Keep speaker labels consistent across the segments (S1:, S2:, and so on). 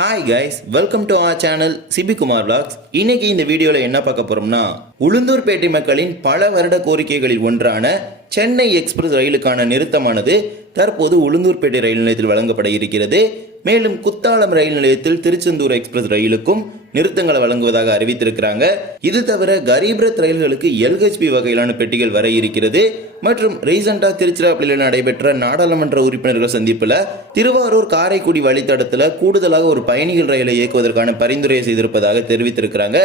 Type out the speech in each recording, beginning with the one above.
S1: Hi guys welcome to our channel Sibi Kumar vlogs இன்னைக்கு இந்த வீடியோவில் என்ன பார்க்க போறோம்னா உளுந்தூர்பேட்டை மக்களின் பல வருட கோரிக்கைகளில் ஒன்றான சென்னை எக்ஸ்பிரஸ் ரயிலுக்கான நிறுத்தமானது தற்போது உளுந்தூர்பேட்டை ரயில் நிலையத்தில் வழங்கப்பட இருக்கிறது. மேலும் குத்தாலம் ரயில் நிலையத்தில் திருச்செந்தூர் எக்ஸ்பிரஸ் ரயிலுக்கும் நிறுத்தங்களை வழங்குவதாக அறிவித்திருக்கிறாங்க. இது தவிர கரீப்ரத் ரயில்களுக்கு எல்ஹெச்பி வகையிலான பெட்டிகள் வர இருக்கிறது. மற்றும் ரீசெண்டாக திருச்சிராப்பள்ளியில் நடைபெற்ற நாடாளுமன்ற உறுப்பினர்கள் சந்திப்பில் திருவாரூர் காரைக்குடி வழித்தடத்தில் கூடுதலாக ஒரு பயணிகள் ரயிலை இயக்குவதற்கான பரிந்துரையை செய்திருப்பதாக தெரிவித்திருக்கிறாங்க.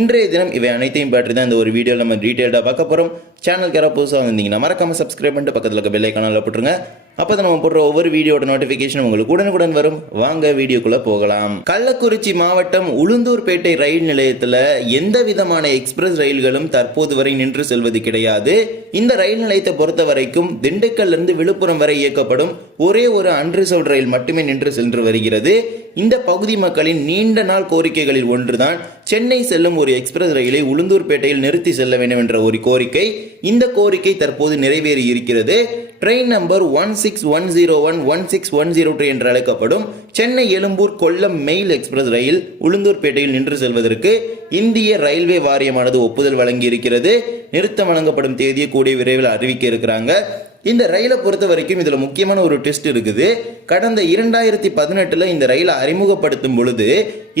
S1: இன்றைய தினம் இவை அனைத்தையும் பற்றி தான் இந்த ஒரு வீடியோ நம்ம டீட்டெயிலாக பார்க்க போகிறோம் சேனல் யாராவது புதுசாக வந்தீங்கன்னா மறக்காம சப்ஸ்கிரைப் பண்ணிட்டு பக்கத்தில் இருக்க பெல் போட்டுருங்க. அப்போ நம்ம போடுற ஒவ்வொரு வீடியோட நோட்டிஃபிகேஷன் உங்களுக்கு உடனுக்குடன் வரும். வாங்க வீடியோக்குள்ள போகலாம். கள்ளக்குறிச்சி மாவட்டம் உளுந்தூர்பேட்டை ரயில் நிலையத்தில் எந்த விதமான எக்ஸ்பிரஸ் ரயில்களும் தற்போது வரை நின்று செல்வது கிடையாது. இந்த ரயில் நிலையத்தை பொறுத்த வரைக்கும் திண்டுக்கல்ல இருந்து விழுப்புரம் வரை இயக்கப்படும் ஒரே ஒரு அன்ரிசர்வ் ரயில் மட்டுமே நின்று சென்று வருகிறது. இந்த பகுதி மக்களின் நீண்ட நாள் கோரிக்கைகளில் ஒன்றுதான் சென்னை செல்லும் ஒரு எக்ஸ்பிரஸ் ரயிலை உளுந்தூர்பேட்டையில் நிறுத்தி செல்ல வேண்டும் என்ற ஒரு கோரிக்கை. இந்த கோரிக்கை தற்போது நிறைவேறி இருக்கிறது train number one six one zero one one six one zero two என்று அழைக்கப்படும் சென்னை எழும்பூர் கொல்லம் மெயில் எக்ஸ்பிரஸ் ரயில் உளுந்தூர்பேட்டையில் நின்று செல்வதற்கு இந்திய ரயில்வே வாரியமானது ஒப்புதல் வழங்கி இருக்கிறது நிறுத்தம் வழங்கப்படும் தேதியை கூடிய விரைவில் அறிவிக்க இருக்கிறாங்க. இந்த ரயிலை பொறுத்த வரைக்கும் இதில் முக்கியமான ஒரு டெஸ்ட் இருக்குது. கடந்த இரண்டாயிரத்தி பதினெட்டில் இந்த ரயிலை அறிமுகப்படுத்தும் பொழுது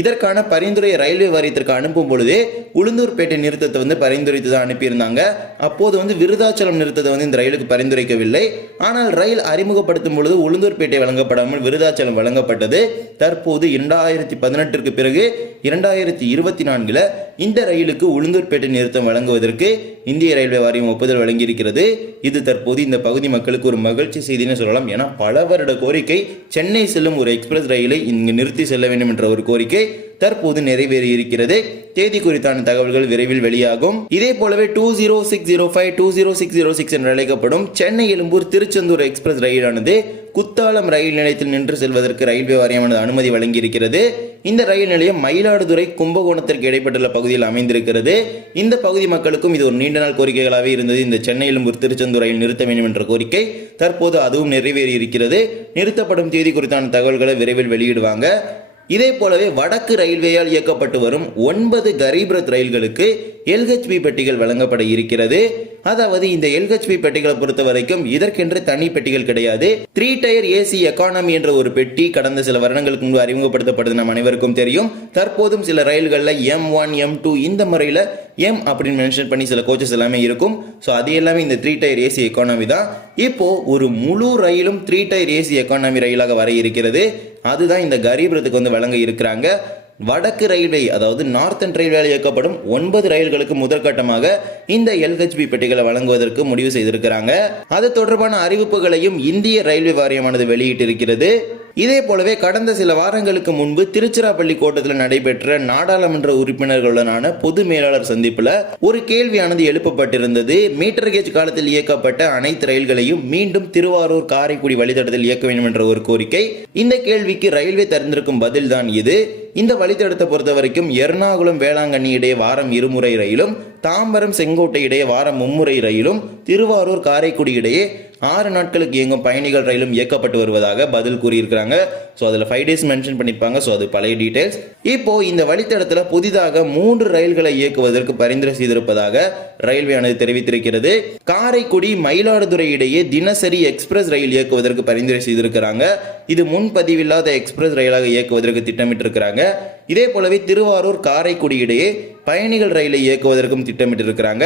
S1: இதற்கான பரிந்துரை ரயில்வே வாரியத்திற்கு அனுப்பும் பொழுது உளுந்தூர்பேட்டை நிறுத்தத்தை வந்து பரிந்துரைத்து தான் அனுப்பியிருந்தாங்க. அப்போது வந்து விருதாச்சலம் நிறுத்தத்தை வந்து இந்த ரயிலுக்கு பரிந்துரைக்கவில்லை. ஆனால் ரயில் அறிமுகப்படுத்தும் பொழுது உளுந்தூர்பேட்டை வழங்கப்படாமல் விருதாச்சலம் வழங்கப்பட்டது. தற்போது இரண்டாயிரத்தி பதினெட்டிற்கு பிறகு இரண்டாயிரத்தி இருபத்தி நான்கில் இந்த ரயிலுக்கு உளுந்தூர்பேட்டை நிறுத்தம் வழங்குவதற்கு இந்திய ரயில்வே வாரியம் ஒப்புதல் வழங்கியிருக்கிறது. இது தற்போது இந்த பகுதி மக்களுக்கு ஒரு மகிழ்ச்சி செய்தின்னு சொல்லலாம். ஏன்னா பல வருட கோரிக்கை சென்னை செல்லும் ஒரு எக்ஸ்பிரஸ் ரயிலை இங்கு நிறுத்தி செல்ல வேண்டும் என்ற ஒரு கோரிக்கை தற்போது நிறைவேறி இருக்கிறது தேதி குறித்தான தகவல்கள் விரைவில் வெளியாகும். இதே போலவே two zero six zero five two zero six zero six என்று அழைக்கப்படும் சென்னை எழும்பூர் திருச்செந்தூர் எக்ஸ்பிரஸ் ரயிலானது குத்தாலம் ரயில் நிலையத்தில் நின்று செல்வதற்கு ரயில்வே வாரியமானது அனுமதி வழங்கியிருக்கிறது. இந்த ரயில் நிலையம் மயிலாடுதுறை கும்பகோணத்திற்கு இடைப்பட்டுள்ள பகுதியில் அமைந்திருக்கிறது. இந்த பகுதி மக்களுக்கும் இது ஒரு நீண்ட நாள் கோரிக்கைகளாகவே இருந்தது. இந்த சென்னை எழும்பூர் திருச்செந்தூர் ரயில் நிறுத்த வேண்டும் என்ற கோரிக்கை தற்போது அதுவும் நிறைவேறி இருக்கிறது நிறுத்தப்படும் தேதி குறித்தான தகவல்களை விரைவில் வெளியிடுவாங்க. இதே போலவே வடக்கு ரயில்வேயால் இயக்கப்பட்டு வரும் ஒன்பது கரீப்ரத் ரயில்களுக்கு எல்ஹெச்பி பெட்டிகள் வழங்கப்பட இருக்கிறது. அதாவது இந்த எல்ஹெச்பி பெட்டிகளை பொறுத்த வரைக்கும் இதற்கென்று தனி பெட்டிகள் கிடையாது. த்ரீ டயர் ஏசி எக்கானமி என்ற ஒரு பெட்டி கடந்த சில வருடங்களுக்கு முன்பு அறிமுகப்படுத்தப்பட்டது நம் அனைவருக்கும் தெரியும். தற்போதும் சில ரயில்களில் எம் ஒன் எம் டூ இந்த முறையில் எம் அப்படின்னு மென்ஷன் பண்ணி சில கோச்சஸ் எல்லாமே இருக்கும். ஸோ அது எல்லாமே இந்த த்ரீ டயர் ஏசி எக்கானமி தான். இப்போ ஒரு முழு ரயிலும் த்ரீ டயர் ஏசி எக்கானமி ரயிலாக வர இருக்கிறது. அதுதான் இந்த கரீபுரத்துக்கு வந்து வழங்க இருக்கிறாங்க. வடக்கு ரயில்வே அதாவது நார்த்தன் ரயில்வேல இயக்கப்படும் ஒன்பது ரயில்களுக்கு முதற்கட்டமாக இந்த எல்ஹெச்பி பெட்டிகளை வழங்குவதற்கு முடிவு செய்திருக்கிறாங்க. அது தொடர்பான அறிவிப்புகளையும் இந்திய ரயில்வே வாரியமானது வெளியிட்டிருக்கிறது. இதே போலவே கடந்த சில வாரங்களுக்கு முன்பு திருச்சிராப்பள்ளி கோட்டத்தில் நடைபெற்ற நாடாளுமன்ற உறுப்பினர்களுடனான பொது மேலாளர் சந்திப்பில் ஒரு கேள்வியானது எழுப்பப்பட்டிருந்தது. மீட்டர் கேஜ் காலத்தில் இயக்கப்பட்ட அனைத்து ரயில்களையும் மீண்டும் திருவாரூர் காரைக்குடி வழித்தடத்தில் இயக்க வேண்டும் என்ற ஒரு கோரிக்கை. இந்த கேள்விக்கு ரயில்வே தருந்திருக்கும் பதில் தான் இது. இந்த வழித்தடத்தை பொறுத்த வரைக்கும் எர்ணாகுளம் வேளாங்கண்ணி இடையே வாரம் இருமுறை ரயிலும் தாம்பரம் செங்கோட்டை இடையே வாரம் மும்முறை ரயிலும் திருவாரூர் காரைக்குடி இடையே ஆறு நாட்களுக்கு இயங்கும் பயணிகள் ரயிலும் இயக்கப்பட்டு வருவதாக பதில் கூறியிருக்கிறாங்க. ஸோ அதில் ஃபைவ் டேஸ் மென்ஷன் பண்ணியிருப்பாங்க. ஸோ அது பழைய டீட்டெயில்ஸ் இப்போ இந்த வழித்தடத்தில் புதிதாக மூன்று ரயில்களை இயக்குவதற்கு பரிந்துரை செய்திருப்பதாக ரயில்வே ஆனது தெரிவித்திருக்கிறது. காரைக்குடி மயிலாடுதுறை இடையே தினசரி எக்ஸ்பிரஸ் ரயில் இயக்குவதற்கு பரிந்துரை செய்திருக்கிறாங்க. இது முன்பதிவில்லாத எக்ஸ்பிரஸ் ரயிலாக இயக்குவதற்கு திட்டமிட்டிருக்கிறாங்க. இதே போலவே திருவாரூர் காரைக்குடி இடையே பயணிகள் ரயிலை இயக்குவதற்கும் திட்டமிட்டிருக்கிறாங்க.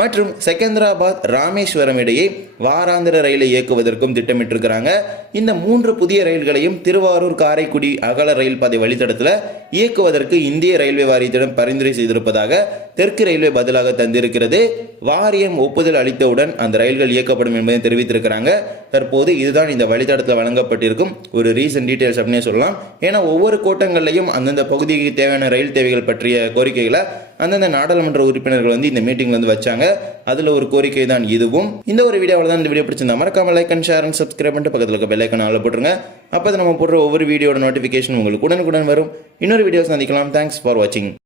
S1: மற்றும் செகந்திராபாத் ராமேஸ்வரம் இடையே வாராந்திர ரயிலை இயக்குவதற்கும் திட்டமிட்டிருக்கிறாங்க. இந்த மூன்று புதிய ரயில்களையும் திருவாரூர் காரைக்குடி அகல ரயில் பாதை வழித்தடத்தில் இயக்குவதற்கு இந்திய ரயில்வே வாரியத்திடம் பரிந்துரை செய்திருப்பதாக தெற்கு ரயில்வே பதிலாக தந்திருக்கிறது. வாரியம் ஒப்புதல் அளித்தவுடன் அந்த ரயில்கள் இயக்கப்படும் என்பதை தெரிவித்திருக்கிறாங்க. தற்போது இதுதான் இந்த வழித்தடத்தில் வழங்கப்பட்டிருக்கும் ஒரு ரீசன் டீட்டெயில்ஸ் அப்படின்னே சொல்லலாம். ஏன்னா ஒவ்வொரு கோட்டங்கள்லையும் அந்தந்த பகுதிக்கு தேவையான ரயில் தேவைகள் பற்றிய கோரிக்கைகளை அந்தந்த நாடாளுமன்ற உறுப்பினர்கள் வந்து இந்த மீட்டிங் வந்து வச்சாங்க. அதுல ஒரு கோரிக்கை தான் இதுவும். இந்த ஒரு வீடியோவில் தான் இந்த வீடியோ பிடிச்சிருந்தா மறக்காம like and share and subscribe பண்ணிட்டு பக்கத்தில் இருக்க பெல் ஆள் போட்டுருங்க. அப்போ நம்ம போடுற ஒவ்வொரு வீடியோட நோட்டிஃபிகேஷன் உங்களுக்கு உடனுக்குடன் வரும். இன்னொரு வீடியோ சந்திக்கலாம். தேங்க்ஸ் ஃபார் வாட்சிங்